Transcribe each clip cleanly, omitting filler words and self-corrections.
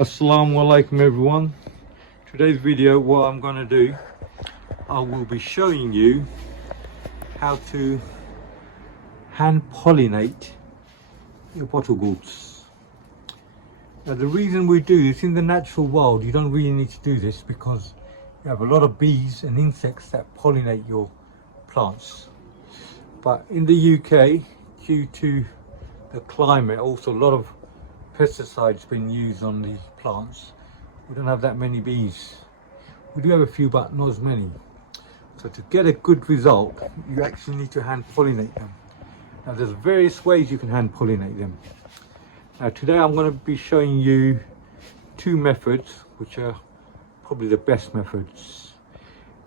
Assalamu alaikum everyone. Today's video, what I'm going to do, I will be showing you how to hand pollinate your bottle gourds. Now the reason we do this in the natural world, you don't really need to do this because you have a lot of bees and insects that pollinate your plants. But in the UK, due to the climate, also a lot of pesticides being used on the plants, we don't have that many bees. We do have a few, but not as many. So to get a good result, you actually need to hand pollinate them. Now there's various ways you can hand pollinate them. Now today I'm going to be showing you two methods which are probably the best methods.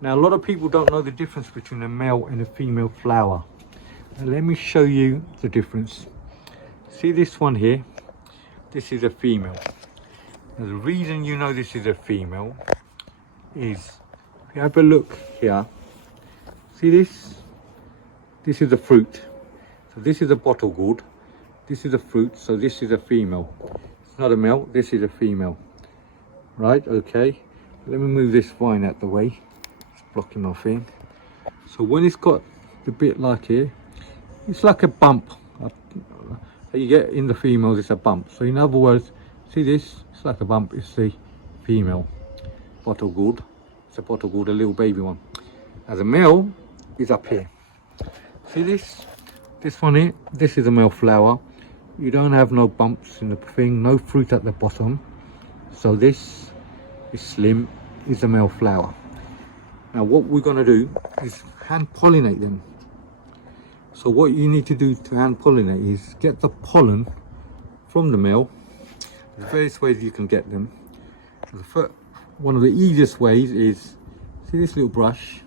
Now a lot of people don't know the difference between a male and a female flower. Now let me show you the difference. See this one here? This is a female. Now the reason you know this is a female is, if you have a look here, see this? This is a fruit. So this is a bottle gourd. This is a fruit, so this is a female. It's not a male, this is a female. Right, okay. Let me move this vine out the way. It's blocking my thing. So when it's got the bit like here, it's like a bump. You get in the females, it's a bump. So in other words, see this? It's like a bump. It's the female bottle gourd. It's a bottle gourd, a little baby one. Now the male is up here. See this? This one here, this is a male flower. You don't have no bumps in the thing, no fruit at the bottom. So this is slim, is a male flower. Now what we're going to do is hand pollinate them. So what you need to do to hand pollinate is get the pollen from the male. There's various ways you can get them. One of the easiest ways is, see this little brush?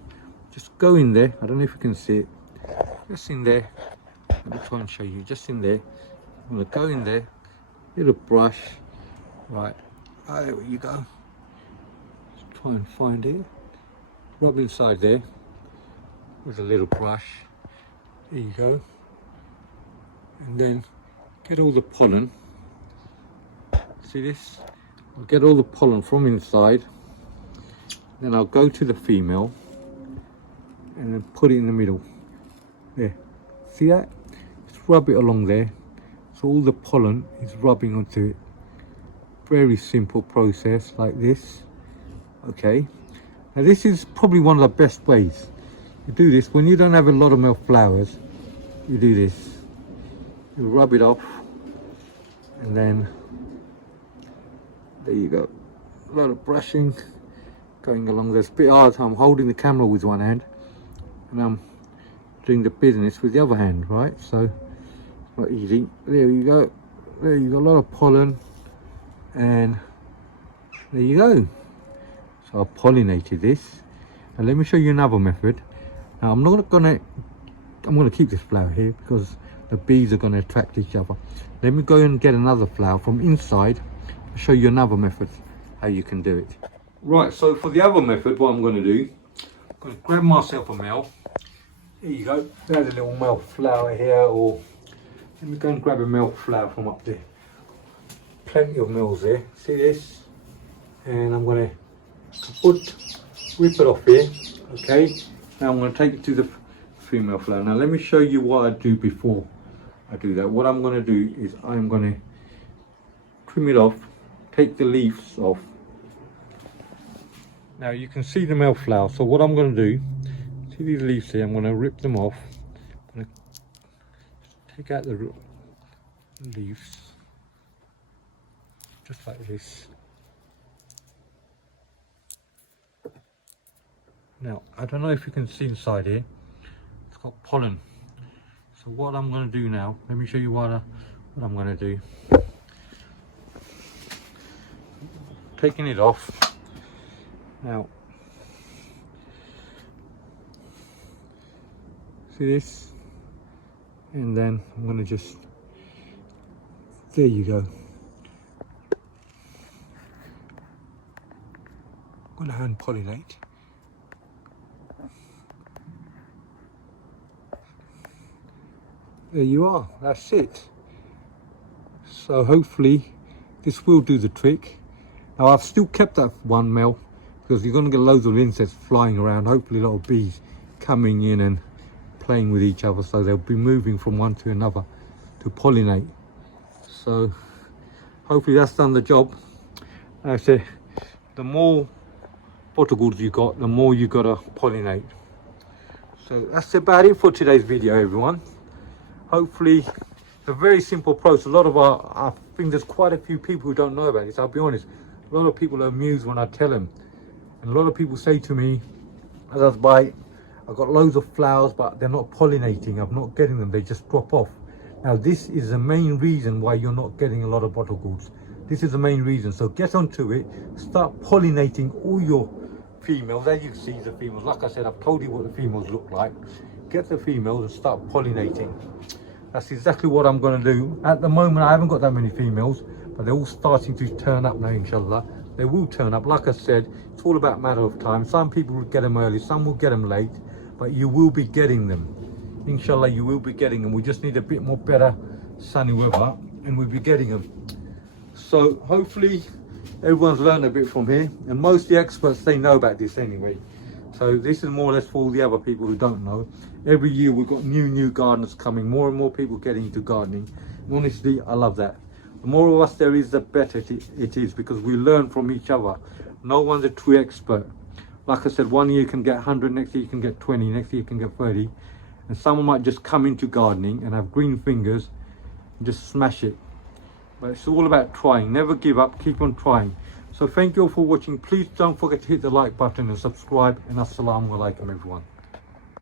Just go in there, I don't know if you can see it. Just in there, let me try and show you, just in there. I'm going to go in there, little brush, right, there you go. Let's try and find it. Rub inside there with a little brush. There you go. And then get all the pollen. See this? I'll get all the pollen from inside. Then I'll go to the female and then put it in the middle. There. See that? Just rub it along there. So all the pollen is rubbing onto it. Very simple process like this. Okay. Now this is probably one of the best ways. You do this when you don't have a lot of male flowers. You do this. You rub it off, and then there you go. A lot of brushing going along. There's a bit hard. I'm holding the camera with one hand, and I'm doing the business with the other hand, right? So not easy. There you go. There you go. A lot of pollen, and there you go. So I pollinated this. And let me show you another method. Now I'm gonna keep this flower here because the bees are gonna attract each other. Let me go and get another flower from inside. I'll show you another method how you can do it. Right, so for the other method, what I'm gonna do, I'm gonna grab myself a male. Here you go, there's a little male flower here, or let me go and grab a male flower from up there. Plenty of males there, see this? And I'm gonna rip it off here, okay? Now I'm going to take it to the female flower. Now let me show you what I do before I do that. What I'm going to do is I'm going to trim it off, take the leaves off. Now you can see the male flower. So what I'm going to do, see these leaves here, I'm going to rip them off. I'm going to take out the leaves, just like this. Now, I don't know if you can see inside here, it's got pollen. So what I'm going to do now, let me show you what I'm going to do. Taking it off. Now, see this? And then I'm going to just, there you go. I'm going to hand pollinate. There you are, that's it. So hopefully this will do the trick. Now I've still kept that one male because you're going to get loads of insects flying around, hopefully a lot of bees coming in and playing with each other, so they'll be moving from one to another to pollinate. So hopefully that's done the job. Like I said, the more bottle gourds you got, the more you got to pollinate. So that's about it for today's video, everyone. Hopefully it's a very simple process. A lot of I think there's quite a few people who don't know about this. I'll be honest, a lot of people are amused when I tell them, and a lot of people say to me as I was by, I've got loads of flowers but they're not pollinating, I'm not getting them, they just drop off. Now this is the main reason why you're not getting a lot of bottle gourds. This is the main reason. So get onto it, start pollinating all your females. As you see the females, like I said, I've told you what the females look like. Get the females and start pollinating. That's exactly what I'm going to do. At the moment I haven't got that many females, but they're all starting to turn up now, inshallah. They will turn up. Like I said, it's all about matter of time. Some people will get them early, some will get them late, but you will be getting them. Inshallah, you will be getting them. We just need a bit more better sunny weather and we'll be getting them. So hopefully everyone's learned a bit from here, and most of the experts, they know about this anyway. So this is more or less for all the other people who don't know. Every year we've got new gardeners coming, more and more people getting into gardening. Honestly, I love that. The more of us there is, the better it is, because we learn from each other. No one's a true expert. Like I said, one year you can get 100, next year you can get 20, next year you can get 30. And someone might just come into gardening and have green fingers and just smash it. But it's all about trying. Never give up, keep on trying. So thank you all for watching. Please don't forget to hit the like button and subscribe, and assalamu alaikum everyone.